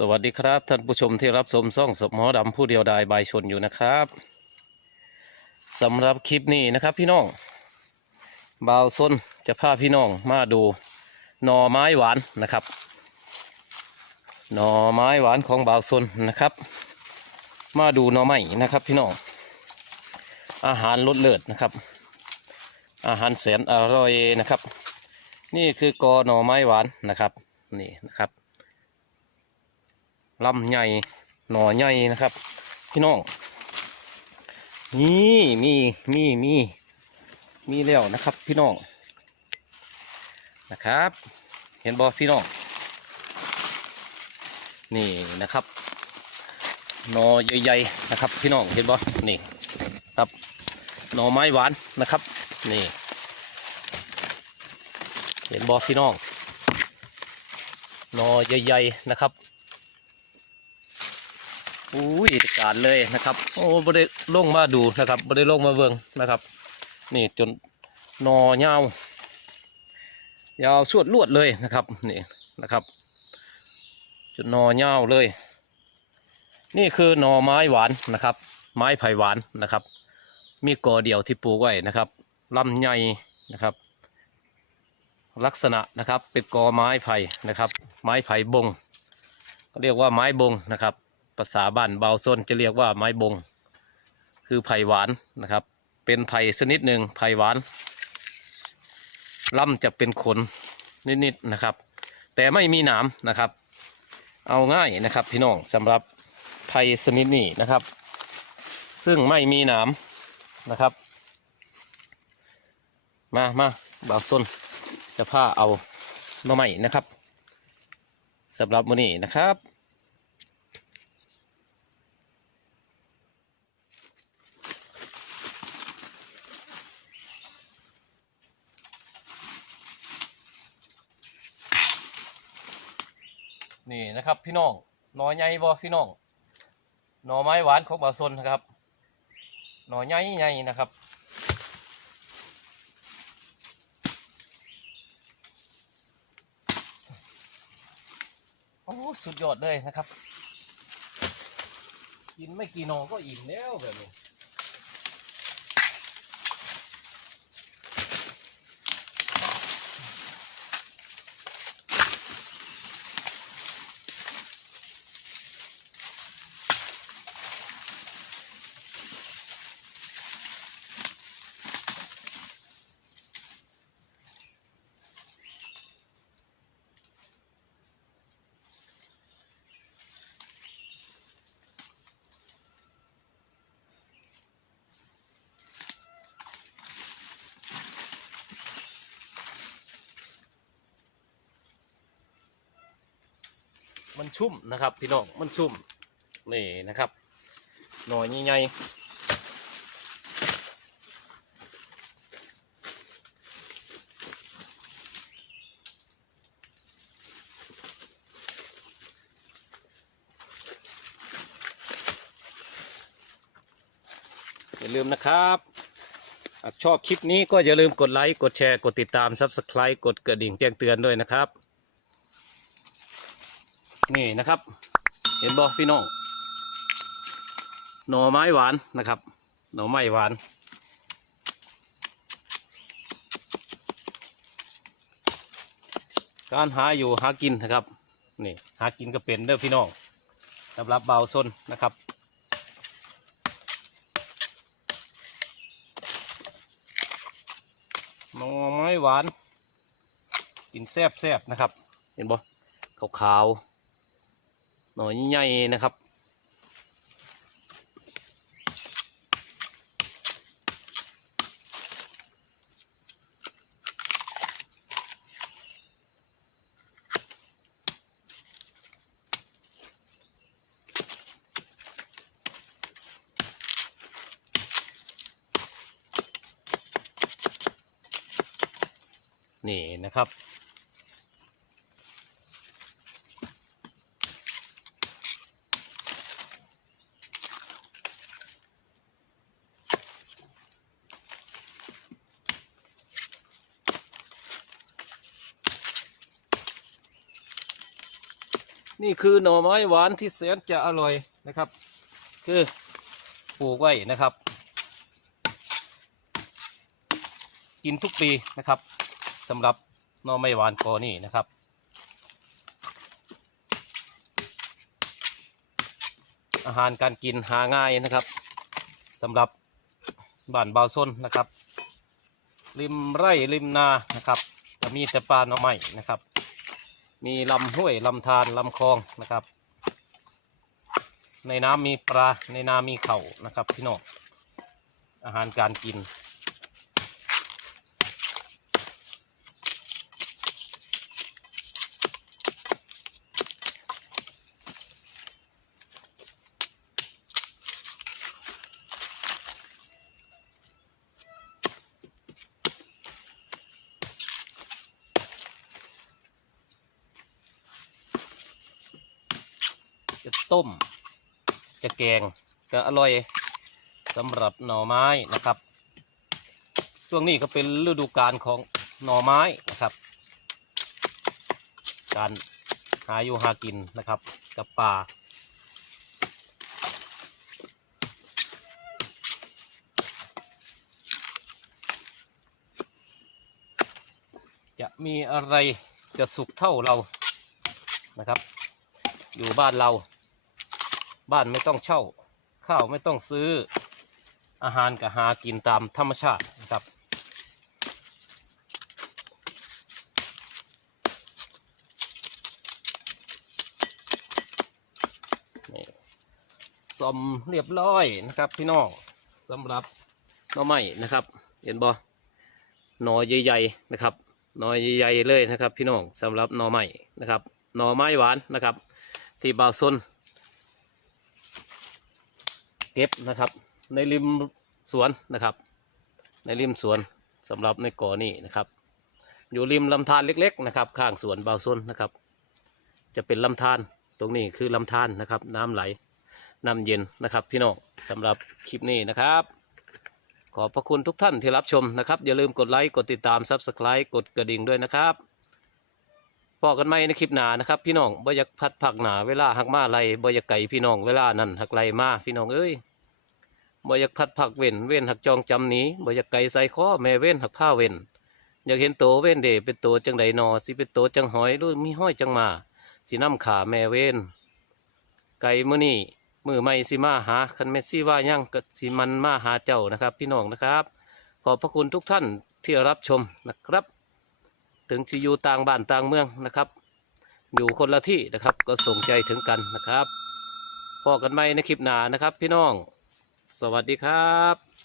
สวัสดีครับ ท่านผู้ชมที่รับชมซ่องสมอดำผู้เดียวดายบายชนอยู่นะครับสำหรับคลิปนี้นะครับพี่น้องบ่าวซนจะพาพี่น้องมาดูหน่อไม้หวานนะครับ หน่อไม้หวานของบ่าวซนนะครับ มาดูหน่อไม้นะครับพี่น้องอาหารรสเลิศนะครับ อาหารแสนอร่อยนะครับ นี่คือกอหน่อไม้หวานนะครับนี่นะครับ ลำใหญ่หน่อใหญ่นะครับ พี่น้องนี่มีมีมีมีแล้วนะครับ พี่น้องนะครับ เห็นบอพี่น้องนี่นะครับหน่อใหญ่ๆนะครับ พี่น้องเห็นบอนี่ครับหน่อไม้หวานนะครับ นี่ เห็นบอพี่น้องหน่อใหญ่ๆนะครับ อุ้ยการเลยนะครับ โอ้บ่ได้ลงมาดูนะครับบ่ได้ลงมาเบิ่งนะครับ นี่จนนอยาวยาวสวดลวดเลยนะครับนี่นะครับจนนอยาวเลย นี่คือหน่อไม้หวานนะครับ ไม้ไผ่หวานนะครับ มีกอเดียวที่ปลูกไว้นะครับลำใหญ่นะครับ ลักษณะนะครับเป็นกอไม้ไผ่นะครับ ไม้ไผ่บงเรียกว่าไม้บงนะครับ ภาษาบ้านเบาซนจะเรียกว่าไม้บง คือไผ่หวานนะครับ เป็นไผ่ชนิดหนึ่งไผ่หวานลำจะเป็นขนนิดๆนะครับ แต่ไม่มีหนามนะครับ เอาง่ายนะครับพี่น้องสำหรับไผ่ชนิดนี้นะครับ ซึ่งไม่มีหนามนะครับ มามาเบาซนจะพาเอามาใหม่นะครับสำหรับมือนี้นะครับ นี่นะครับพี่น้องหน่อใหญ่บ่พี่น้องหน่อไม้หวานของบ่าวซนนะครับหน่อใหญ่ใหญ่นะครับ โอ้สุดยอดเลยนะครับ กินไม่กี่หน่อก็อิ่มแล้วแบบนี้ มันชุ่มนะครับ พี่น้องมันชุ่มนี่นะครับ หน่อยใหญ่อย่าลืมนะครับหากชอบคลิปนี้ก็อย่าลืมกดไลค์ กดแชร์ กดติดตาม Subscribe กดกระดิ่งแจ้งเตือนด้วยนะครับ นี่นะครับ เห็นบ่พี่น้องหน่อไม้หวานนะครับ หน่อไม้หวาน การหาอยู่หากินนะครับนี่หากินก็เป็นเด้อพี่น้องสำหรับเบาซนนะครับหน่อไม้หวาน กินแซ่บๆนะครับ เห็นบ่ขาวๆ หน่อยใหญ่นะครับ นี่นะครับ นี่คือหน่อไม้หวานที่แสนจะอร่อยนะครับ คือปลูกไว้นะครับ กินทุกปีนะครับสำหรับหน่อไม้หวานกอนี่นะครับอาหารการกินหาง่ายนะครับสำหรับบ้านบาวส้นนะครับ ริมไร่ริมนานะครับจะมีแต่ปลาหน่อไม้นะครับ มีลำห้วยลำธารลำคลองนะครับ ในน้ำมีปลาในนามีเข่านะครับพี่น้องอาหารการกิน ต้ม จะแกงก็อร่อยสำหรับหน่อไม้นะครับ ช่วงนี้ก็เป็นฤดูกาลของหน่อไม้นะครับ การหาอยู่หากินนะครับ กับป่าจะมีอะไรจะสุกเท่าเรานะครับ อยู่บ้านเรา บ้านไม่ต้องเช่า ข้าวไม่ต้องซื้อ อาหารก็หากินตามธรรมชาตินะครับ นี่ซ่อมเรียบร้อยนะครับพี่น้องสำหรับหน่อไม้นะครับ เห็นบ่หน่อใหญ่ๆนะครับหน่อใหญ่ๆเลยนะครับ พี่น้องสำหรับหน่อไม้นะครับหน่อไม้หวานนะครับ ที่บาวซน เก็บนะครับ ในริมสวนนะครับ ในริมสวนสำหรับในก่อนี่นะครับ อยู่ริมลำธารเล็ก ๆ นะครับ ข้างสวนบาวซนนะครับ จะเป็นลำธารตรงนี้คือลำธารนะครับ น้ำไหลน้ำเย็นนะครับ พี่น้องสำหรับคลิปนี้นะครับ ขอบพระคุณทุกท่านที่รับชมนะครับ อย่าลืมกดไลค์กดติดตาม Subscribe กดกระดิ่งด้วยนะครับพอกันไหมในคลิปหนานะครับ พี่น้องบ่อยากพัดผักหนาเวลาหักมาไรบ่อยากไก่พี่น้องเวลานั้นหักไรมาพี่น้องเอ้ย บ่อยากพัดผักเว้นเว้นหักจองจำนี้บ่อยากไก่ใส่ข้อแม่เว้นหักผ้าเว้นอยากเห็นโตเว้นเดเป็นโตจังใดนอสิเป็นโตจังหอยหรือมีห้อยจังมาสิน้ำขาแม่เว้นไก่มื้อนี้มือไม่สิมาหาคันเมซี่ว่ายังก็สิมันมาหาเจ้านะครับ พี่น้องนะครับ ขอบพระคุณทุกท่านที่รับชมนะครับ ถึงจะอยู่ต่างบ้านต่างเมืองนะครับ อยู่คนละที่นะครับก็ส่งใจถึงกันนะครับพอกันไหมในคลิปหนานะครับ พี่น้อง สวัสดีครับ